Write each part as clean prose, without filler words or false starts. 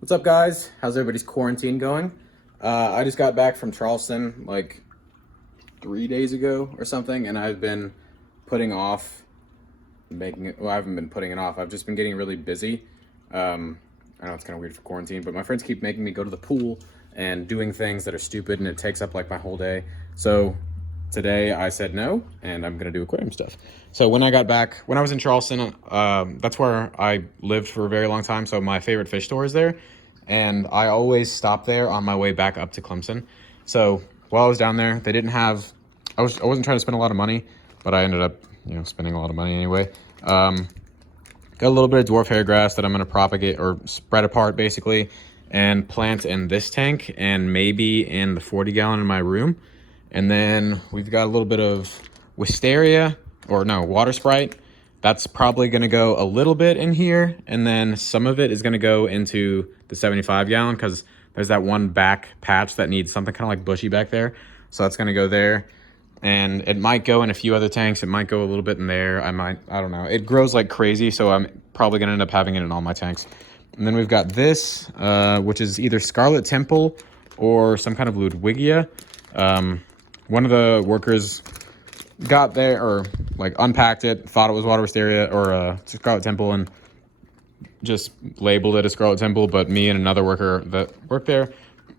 What's up, guys? How's everybody's quarantine going? I just got back from Charleston like 3 days ago or something, and I've been putting off making it. Well, I haven't been putting it off. I've just been getting really busy. I know it's kind of weird for quarantine, but my friends keep making me go to the pool and doing things that are stupid, and it takes up like my whole day. So today I said no, and I'm gonna do aquarium stuff. So when I got back, when I was in Charleston, that's where I lived for a very long time. So my favorite fish store is there, and I always stop there on my way back up to Clemson. So while I was down there, they didn't have. I wasn't trying to spend a lot of money, but I ended up spending a lot of money anyway. Got a little bit of dwarf hairgrass that I'm going to propagate or spread apart basically and plant in this tank and maybe in the 40-gallon in my room. And then we've got a little bit of wisteria, or no, water sprite. That's probably going to go a little bit in here, and then some of it is going to go into the 75-gallon because there's that one back patch that needs something kind of like bushy back there. So that's going to go there. And it might go in a few other tanks. It might go a little bit in there. I don't know. It grows like crazy, so I'm probably going to end up having it in all my tanks. And then we've got this, which is either Scarlet Temple or some kind of Ludwigia. One of the workers got there, or like unpacked it, thought it was water wisteria or Scarlet Temple, and just labeled it as Scarlet Temple. But me and another worker that worked there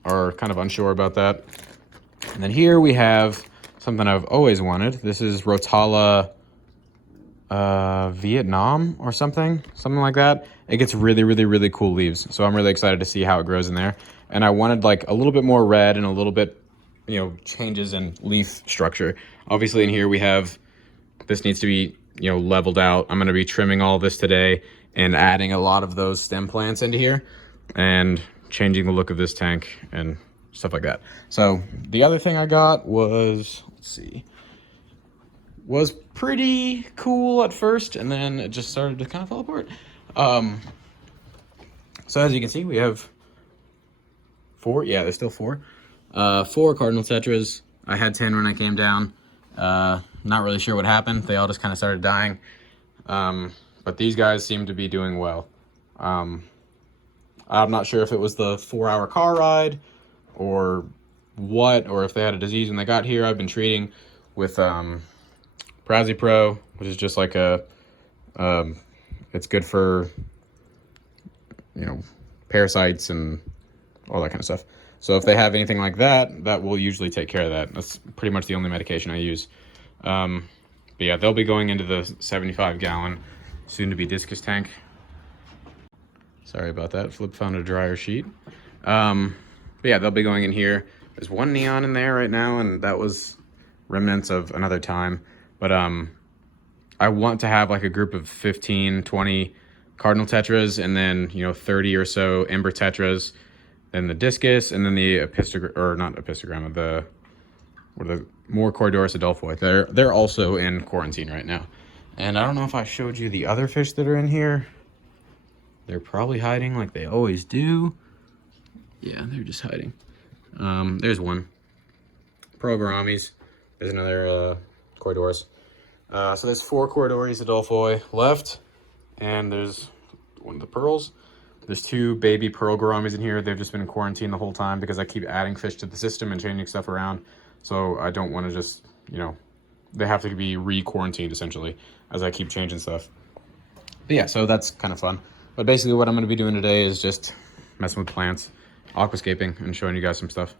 are kind of unsure about that. And then here we have something I've always wanted. This is Rotala Vietnam or something like that. It gets really, really, really cool leaves. So I'm really excited to see how it grows in there. And I wanted like a little bit more red and a little bit, changes in leaf structure. Obviously in here we have, this needs to be, leveled out. I'm going to be trimming all this today and adding a lot of those stem plants into here and changing the look of this tank and stuff like that. So the other thing I got was, was pretty cool at first, and then it just started to kind of fall apart. So as you can see, we have four. Yeah, there's still four. 4 cardinal tetras. I had 10 when I came down. Not really sure what happened. They all just kind of started dying. But these guys seem to be doing well. I'm not sure if it was the 4-hour car ride or what, or if they had a disease when they got here. I've been treating with Pro, which is just like it's good for parasites and all that kind of stuff. So if they have anything like that, that will usually take care of that. That's pretty much the only medication I use. But yeah, they'll be going into the 75-gallon soon to be discus tank. Sorry about that. Flip found a dryer sheet. But yeah, they'll be going in here. There's one neon in there right now, and that was remnants of another time. But I want to have like a group of 15, 20 cardinal tetras, and then 30 or so ember tetras, then the discus, and then the epistogramma, the more Corydoras adelphoi. They're also in quarantine right now. And I don't know if I showed you the other fish that are in here. They're probably hiding like they always do. Yeah, they're just hiding. There's one. Progoramis. There's another Corydoras. So there's 4 Corydoras adelphoi left. And there's one of the pearls. There's 2 baby pearl gouramis in here. They've just been in quarantine the whole time because I keep adding fish to the system and changing stuff around. So I don't want to just, they have to be re-quarantined essentially as I keep changing stuff. But yeah, so that's kind of fun. But basically what I'm going to be doing today is just messing with plants, aquascaping, and showing you guys some stuff.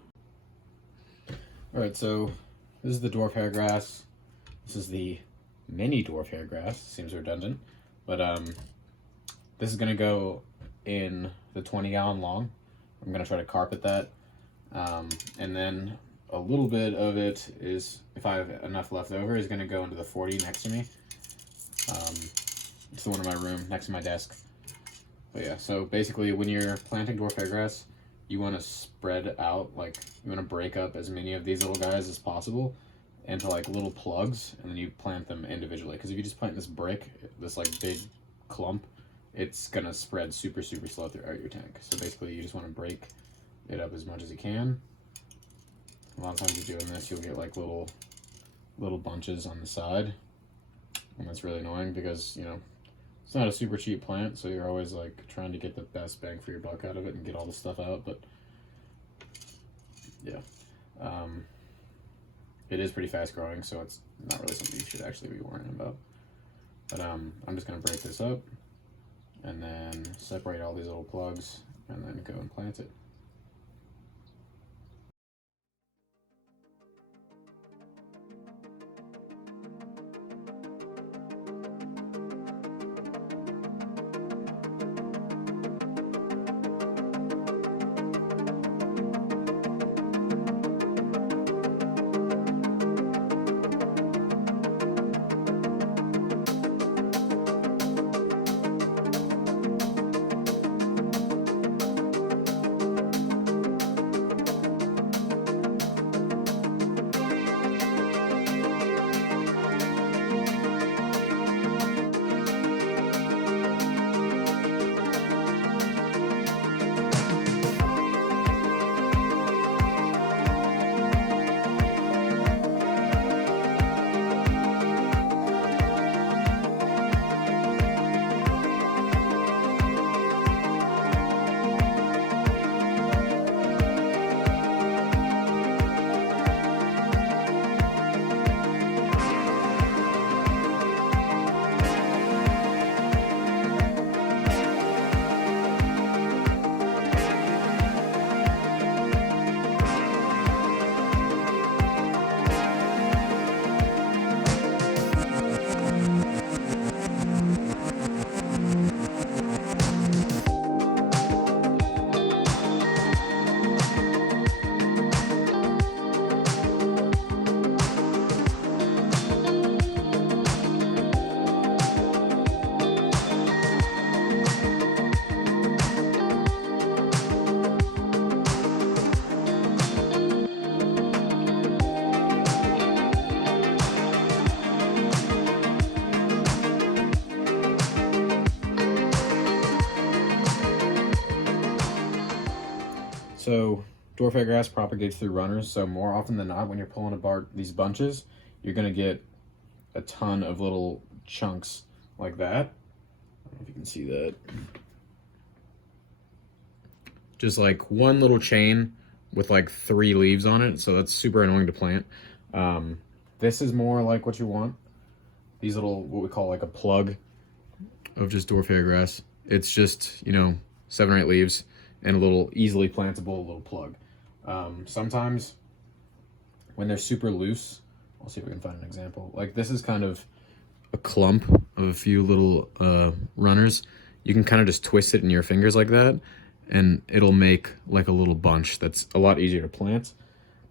All right, so this is the dwarf hairgrass. This is the mini dwarf hairgrass. Seems redundant, but this is going to go in the 20-gallon long. I'm going to try to carpet that, and then a little bit of it is, if I have enough left over, is going to go into the 40 next to me. It's the one in my room next to my desk. But yeah, so basically when you're planting dwarf hairgrass, you want to spread out, like you want to break up as many of these little guys as possible into like little plugs, and then you plant them individually. Because if you just plant this brick, this like big clump, it's gonna spread super, super slow throughout your tank. So basically you just want to break it up as much as you can. A lot of times you're doing this, you'll get like little bunches on the side, and that's really annoying because It's not a super cheap plant, so you're always like trying to get the best bang for your buck out of it and get all the stuff out, but yeah. It is pretty fast growing, so it's not really something you should actually be worrying about. But I'm just gonna break this up and then separate all these little plugs and then go and plant it. So dwarf hairgrass propagates through runners, so more often than not when you're pulling apart these bunches, you're going to get a ton of little chunks like that. I don't know if you can see that. Just like one little chain with like 3 leaves on it, so that's super annoying to plant. This is more like what you want. These little, what we call like a plug of just dwarf hairgrass. It's just, you know, 7 or 8 leaves and a little easily plantable little plug. Sometimes when they're super loose, I'll see if we can find an example. Like this is kind of a clump of a few little runners. You can kind of just twist it in your fingers like that, and it'll make like a little bunch that's a lot easier to plant.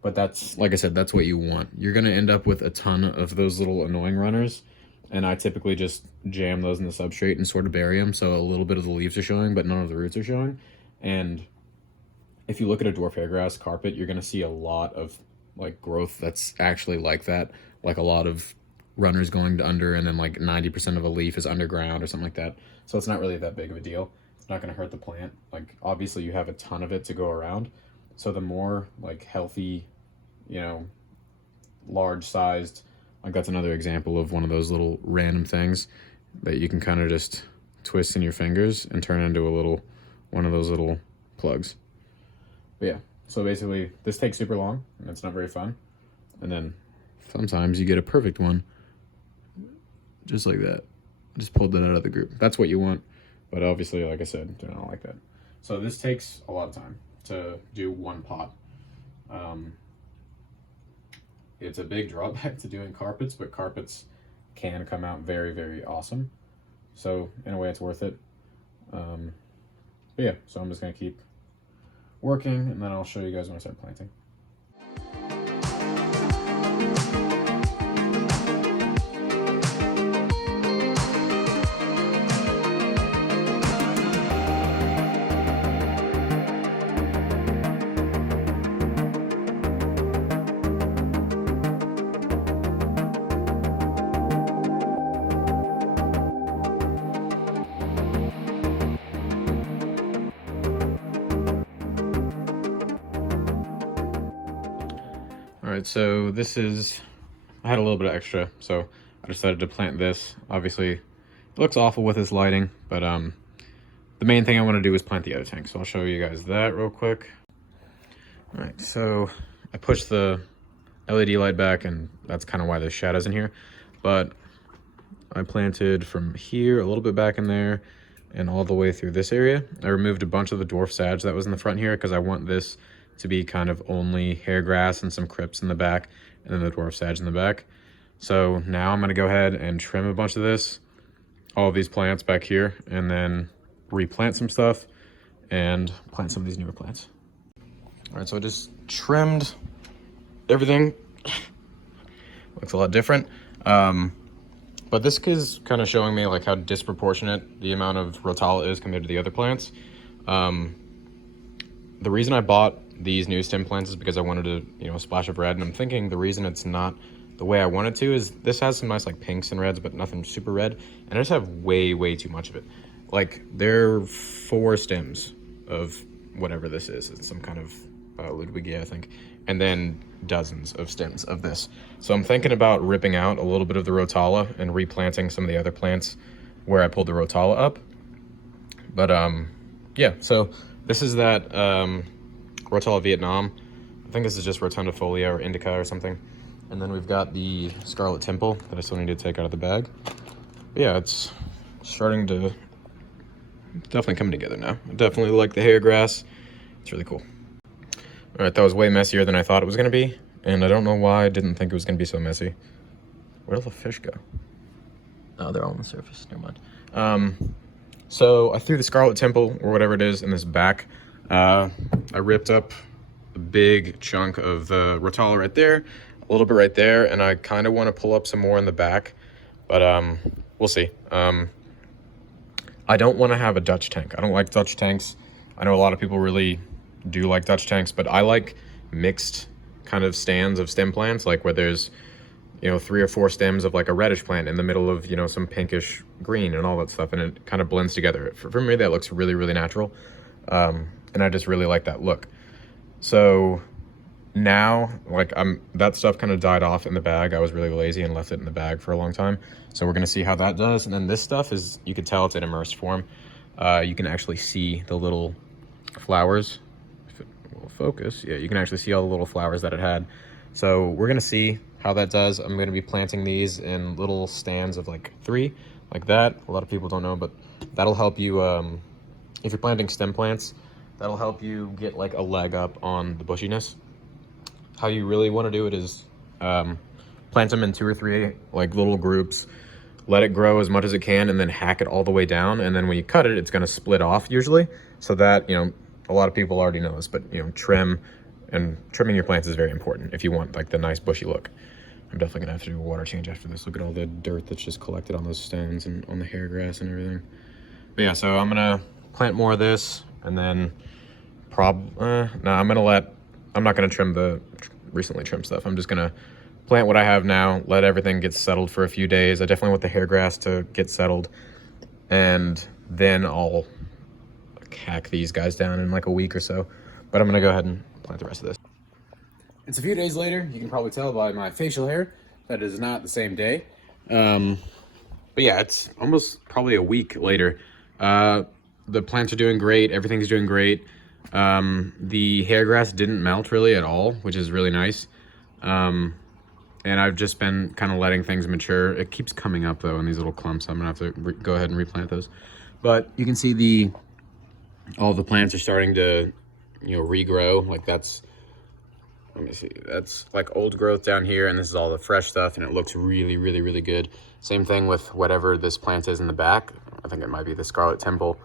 But that's, like I said, that's what you want. You're gonna end up with a ton of those little annoying runners, and I typically just jam those in the substrate and sort of bury them so a little bit of the leaves are showing, but none of the roots are showing. And if you look at a dwarf hairgrass carpet, you're gonna see a lot of like growth that's actually like that, like a lot of runners going to under, and then like 90% of a leaf is underground or something like that. So it's not really that big of a deal. It's not gonna hurt the plant. Like obviously you have a ton of it to go around. So the more like healthy, you know, large sized, like that's another example of one of those little random things that you can kind of just twist in your fingers and turn into a little, one of those little plugs. But yeah, so basically this takes super long and it's not very fun. And then sometimes you get a perfect one, just like that. Just pulled that out of the group. That's what you want. But obviously, like I said, do not like that. So this takes a lot of time to do one pot. It's a big drawback to doing carpets, but carpets can come out very, very awesome. So in a way it's worth it. But yeah, so I'm just gonna keep working and then I'll show you guys when I start planting. All right, so this is, I had a little bit of extra, so I decided to plant this. Obviously, it looks awful with this lighting, but the main thing I want to do is plant the other tank, so I'll show you guys that real quick. All right, so I pushed the LED light back, and that's kind of why there's shadows in here, but I planted from here a little bit back in there and all the way through this area. I removed a bunch of the dwarf sage that was in the front here because I want this to be kind of only hairgrass and some crypts in the back, and then the dwarf sage in the back. So now I'm going to go ahead and trim a bunch of this, all of these plants back here, and then replant some stuff and plant some of these newer plants. All right, so I just trimmed everything. Looks a lot different. But this is kind of showing me like how disproportionate the amount of Rotala is compared to the other plants. The reason I bought these new stem plants is because I wanted a splash of red, and I'm thinking the reason it's not the way I wanted to is this has some nice like pinks and reds, but nothing super red, and I just have way too much of it. Like there are 4 stems of whatever this is. It's some kind of Ludwigia, I think, and then dozens of stems of this. So I'm thinking about ripping out a little bit of the Rotala and replanting some of the other plants where I pulled the Rotala up. But yeah, so this is that Rotala Vietnam. I think this is just Rotundifolia or Indica or something. And then we've got the Scarlet Temple that I still need to take out of the bag. But yeah, it's starting to definitely come together now. I definitely like the Hairgrass. It's really cool. All right, that was way messier than I thought it was going to be, and I don't know why I didn't think it was going to be so messy. Where did the fish go? Oh, they're all on the surface. Never mind. So I threw the Scarlet Temple, or whatever it is, in this back. I ripped up a big chunk of the Rotala right there, a little bit right there, and I kind of want to pull up some more in the back, but we'll see. I don't want to have a Dutch tank. I don't like Dutch tanks. I know a lot of people really do like Dutch tanks, but I like mixed kind of stands of stem plants, like where there's 3 or 4 stems of like a reddish plant in the middle of some pinkish green and all that stuff, and it kind of blends together. For me, that looks really natural, and I just really like that look. So now, like, that stuff kind of died off in the bag. I was really lazy and left it in the bag for a long time, so we're gonna see how that does. And then this stuff is, you can tell it's in immersed form. You can actually see the little flowers. Focus, yeah, you can actually see all the little flowers that it had. So we're gonna see how that does. I'm gonna be planting these in little stands of like 3, like that. A lot of people don't know, but that'll help you if you're planting stem plants, that'll help you get like a leg up on the bushiness. How you really want to do it is plant them in 2 or 3 like little groups, let it grow as much as it can, and then hack it all the way down, and then when you cut it, it's going to split off usually, so that a lot of people already know this, but trimming your plants is very important if you want like the nice bushy look. I'm definitely gonna have to do a water change after this. Look at all the dirt that's just collected on those stones and on the hairgrass and everything. But yeah, so I'm gonna plant more of this, and then I'm not gonna trim the recently trimmed stuff. I'm just gonna plant what I have now, let everything get settled for a few days. I definitely want the hairgrass to get settled, and then I'll hack these guys down in like a week or so. But I'm gonna go ahead and plant the rest of this. It's a few days later. You can probably tell by my facial hair that it is not the same day. But yeah, it's almost probably a week later. The plants are doing great. Everything's doing great. The hairgrass didn't melt really at all, which is really nice. And I've just been kind of letting things mature. It keeps coming up though in these little clumps. I'm gonna have to go ahead and replant those. But you can see all the plants are starting to regrow. Like let me see, that's like old growth down here, and this is all the fresh stuff, and it looks really good. Same thing with whatever this plant is in the back. I think it might be the Scarlet Temple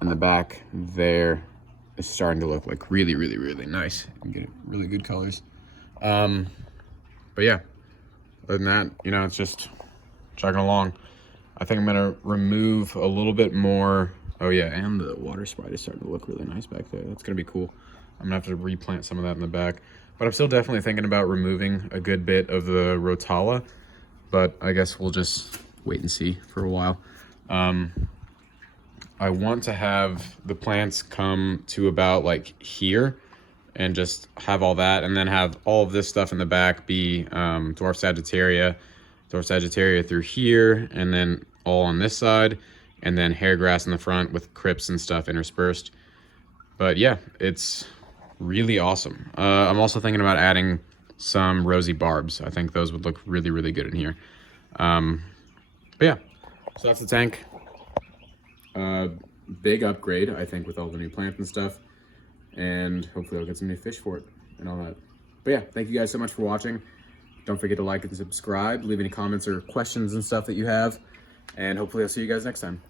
in the back there. It's starting to look like really nice. You can get really good colors. But yeah, other than that, it's just chugging along. I think I'm gonna remove a little bit more. Oh yeah, and the water sprite is starting to look really nice back there. That's gonna be cool. I'm gonna have to replant some of that in the back, but I'm still definitely thinking about removing a good bit of the Rotala, but I guess we'll just wait and see for a while. I want to have the plants come to about like here and just have all that, and then have all of this stuff in the back be Dwarf Sagittaria through here, and then all on this side, and then Hairgrass in the front with crypts and stuff interspersed. But yeah, it's really awesome. I'm also thinking about adding some rosy barbs. I think those would look really, really good in here. But yeah, so that's the tank. Big upgrade, I think, with all the new plants and stuff. And hopefully I'll get some new fish for it and all that. But yeah, thank you guys so much for watching. Don't forget to like and subscribe. Leave any comments or questions and stuff that you have. And hopefully I'll see you guys next time.